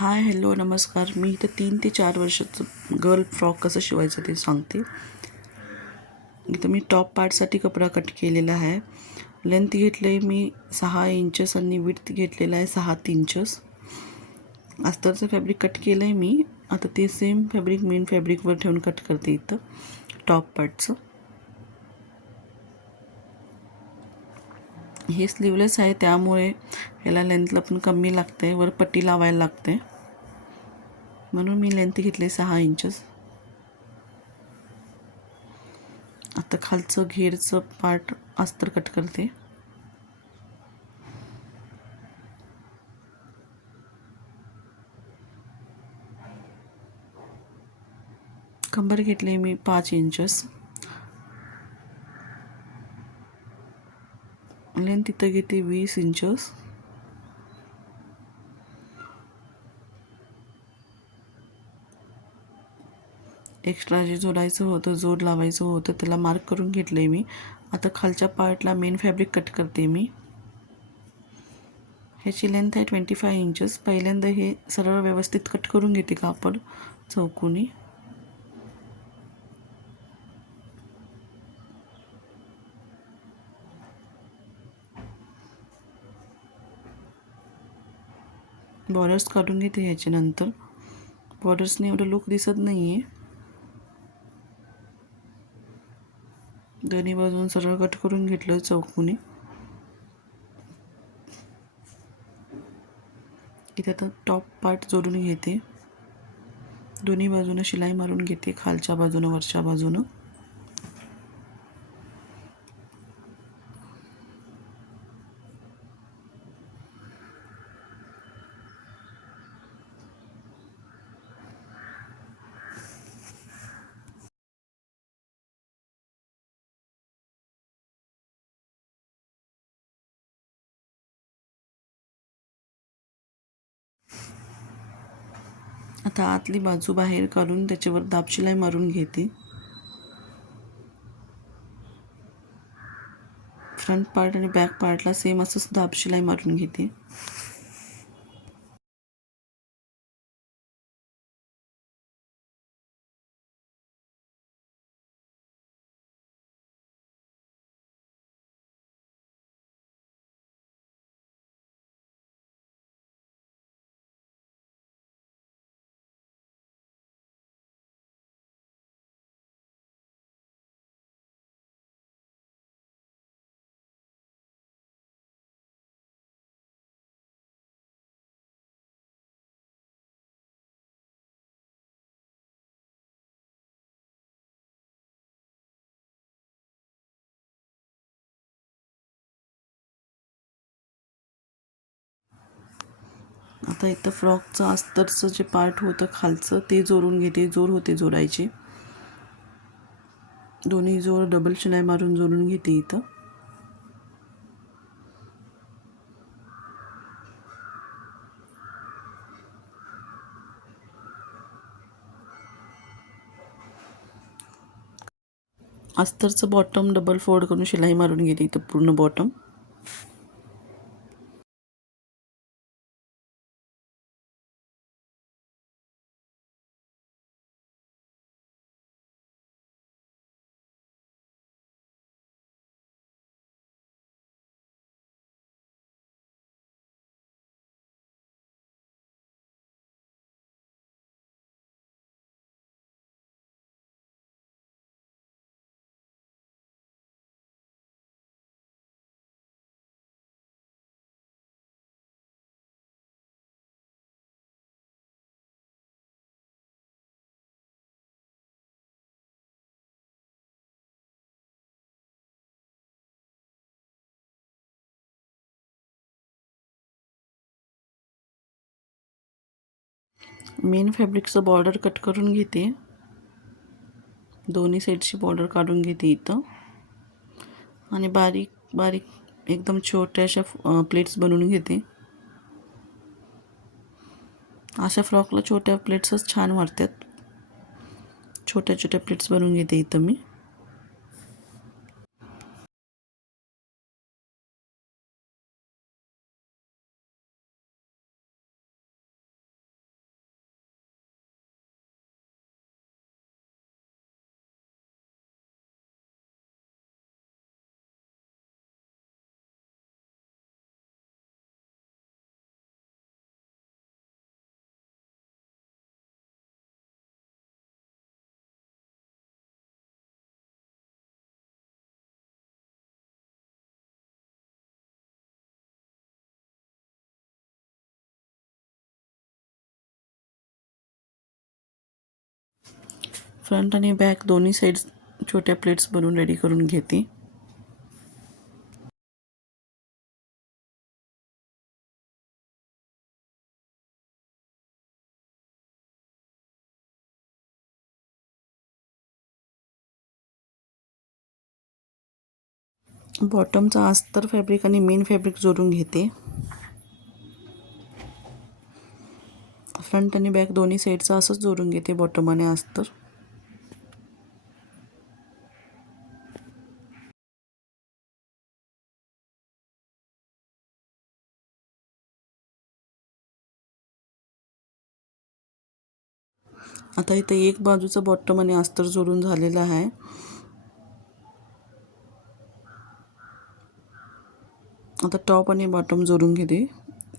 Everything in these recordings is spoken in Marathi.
हाय हॅलो नमस्कार. मी इथं 3 ते 4 वर्षाचं गर्ल फ्रॉक कसं शिवायचं ते सांगते. इथं मी टॉप पार्टसाठी कपडा कट केलेला आहे. लेंथ घेतलं आहे मी 6 इंचेस आणि विड्थ घेतलेला आहे 7 इंचेस. अस्तरचं फॅब्रिक कट केलं आहे मी. आता ते सेम फॅब्रिक मेन फॅब्रिकवर ठेवून कट करते इथं टॉप पार्टचं. हे स्लीवलेस आहे त्यामुळे ह्याला लेंथला पण कमी लागते, वर पट्टी लावायला लागते, म्हणून मी लेंथ घेतली 6 इंचेस. आता खालचं घेरचं पार्ट अस्तर कट करते. कंबर घेतले मी 5 इंचेस. लेंथ तिथं घेते 20 इंचेस. एक्स्ट्रा जे जोडायचं होतं, जोड लावायचं होतं, त्याला मार्क करून घेतलं आहे मी. आता खालच्या पार्टला मेन फॅब्रिक कट करते मी. ह्याची लेंथ आहे 25 इंचेस. पहिल्यांदा हे सरळ व्यवस्थित कट करून घेते कापड चौकोनी. बॉर्डर्स काढून घेते ह्याच्यानंतर. बॉर्डर्सने एवढं लुक दिसत नाही आहे. दोन्ही बाजून सरळ कट करून घेतलं चौकोनी. इथे आता टॉप पार्ट जोडून घेते. दोन्ही बाजूनं शिलाई मारून घेते, खालच्या बाजूनं वरच्या बाजूनं. आता आतली बाजू बाहेर काढून त्याच्यावर दाब शिलाई मारून घेते. फ्रंट पार्ट आणि बॅक पार्टला सेम असंच दाब शिलाई मारून घेते. आता इथं फ्रॉकचं अस्तरचं जे पार्ट होतं खालचं ते जोडून घेते. जोड होते जोडायचे. दोन्ही जोड डबल शिलाई मारून जोडून घेते इथं. अस्तरचं बॉटम डबल फोल्ड करून शिलाई मारून घेते इथं पूर्ण बॉटम. मेन फॅब्रिकचं बॉर्डर कट करून घेते. दोन्ही साईडची बॉर्डर काढून घेते इथं. आणि बारीक बारीक एकदम छोट्याशा प्लेट्स बनवून घेते. अशा फ्रॉकला छोट्या प्लेट्सच छान वाटतात. छोट्या छोट्या प्लेट्स बनवून घेते इथं मी. फ्रंट आणि बॅक दोन्ही साईड्स छोट्या प्लेट्स बनवून रेडी करून घेते. बॉटमचा अस्तर फॅब्रिक आणि मेन फॅब्रिक जोडून घेते. फ्रंट आणि बॅक दोन्ही साईडचं असंच जोडून घेते बॉटम आणि अस्तर. आता इथं एक बाजूचं बॉटम आणि अस्तर जोडून झालेलं आहे. आता टॉप आणि बॉटम जोडून घेते,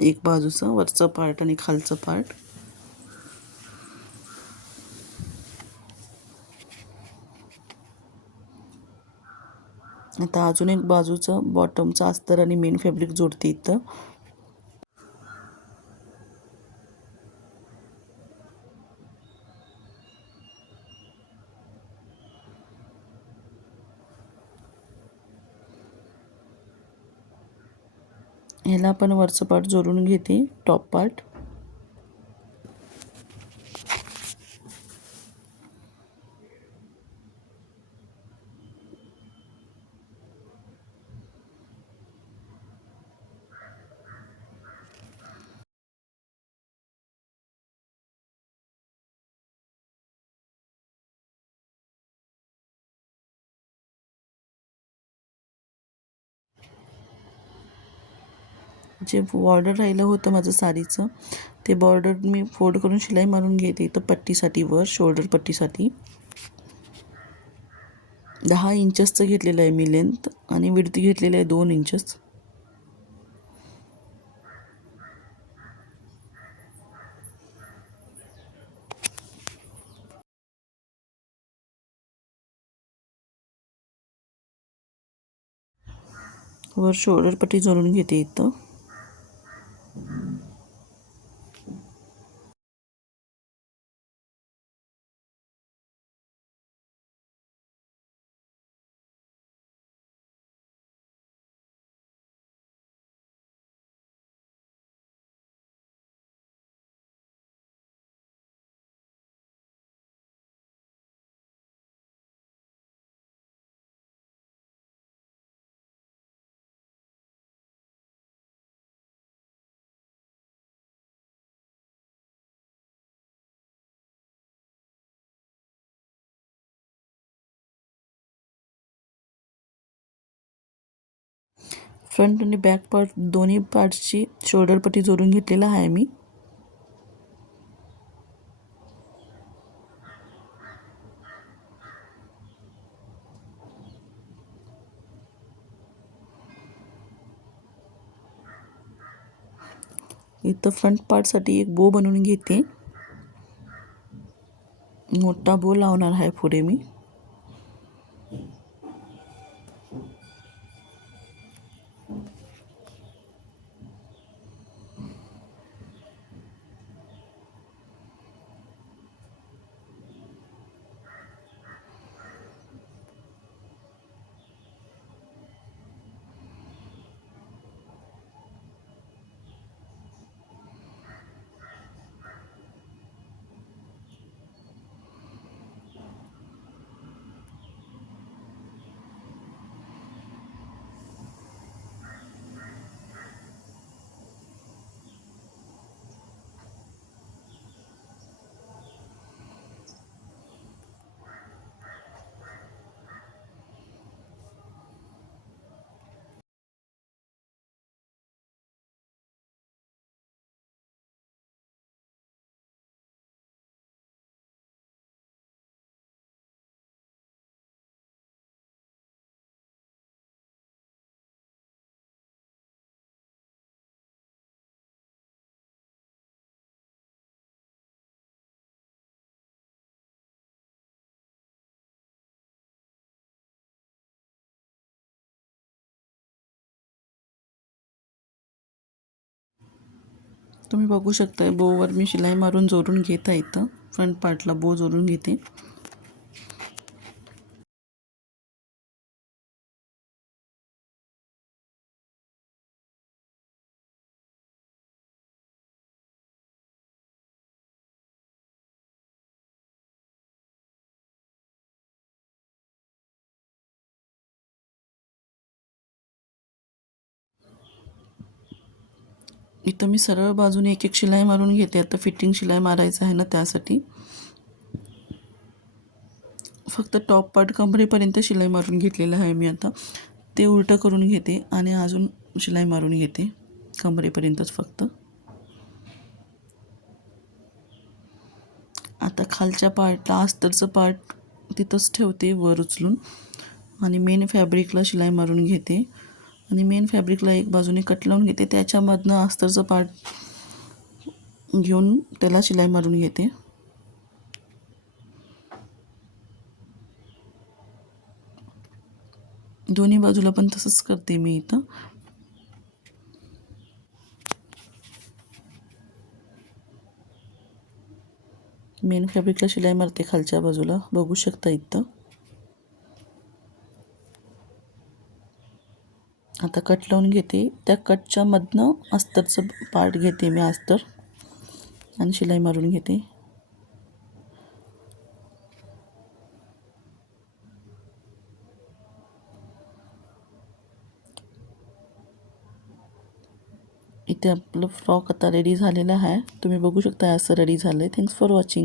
एक बाजूचं वरचं पार्ट आणि खालचं पार्ट. आता अजून एक बाजूचं बॉटमचं अस्तर आणि मेन फॅब्रिक जोडते इथं. ह्याला पण वरचं पार्ट जोडून घेते, टॉप पार्ट. जे बॉर्डर राहिलं होतं माझं साडीचं, ते बॉर्डर मी फोल्ड करून शिलाई मारून घेते इथं पट्टीसाठी, वर शोल्डर पट्टीसाठी. 10 इंचचं घेतलेलं आहे मी लेंथ आणि विड्थ घेतलेलं आहे 2 इंचच. वर शोल्डर पट्टी जोडून घेते इथं. फ्रंट आणि बॅक पार्ट दोन्ही पार्ट्सची शोल्डर पट्टी जोडून घेतलेला आहे मी. इथं फ्रंट पार्टसाठी एक बो बनवून घेते. मोठा बो लावणार आहे पुढे मी. तुम्ही बघू शकताय बोवर मी शिलाई मारून जोडून घेत आहे. इथं फ्रंट पार्टला बो जोडून घेते. इथं मी सरळ बाजूने एक एक शिलाई मारून घेते. आता फिटिंग शिलाई मारायचं आहे ना, त्यासाठी फक्त टॉप पार्ट कमरेपर्यंत शिलाई मारून घेतलेलं आहे मी. आता ते उलटं करून घेते आणि अजून शिलाई मारून घेते कमरेपर्यंतच फक्त. आता खालच्या पार्टला अस्तरचं पार्ट तिथंच ठेवते वर उचलून आणि मेन फॅब्रिकला शिलाई मारून घेते आणि मेन फॅब्रिकला एक बाजूने कट लावून घेते. त्याच्यामधनं अस्तरचं पार्ट घेऊन त्याला शिलाई मारून घेते. दोन्ही बाजूला पण तसंच करते मी इथं. मेन फॅब्रिकला शिलाई मारते खालच्या बाजूला, बघू शकता इथं. आता कट लावून घेते. त्या कटच्या मधनं अस्तरचं पार्ट घेते मी, अस्तर, आणि शिलाई मारून घेते. इथे आपलं फ्रॉक आता रेडी झालेला आहे. तुम्ही बघू शकता असं रेडी झालं आहे. Thanks for watching.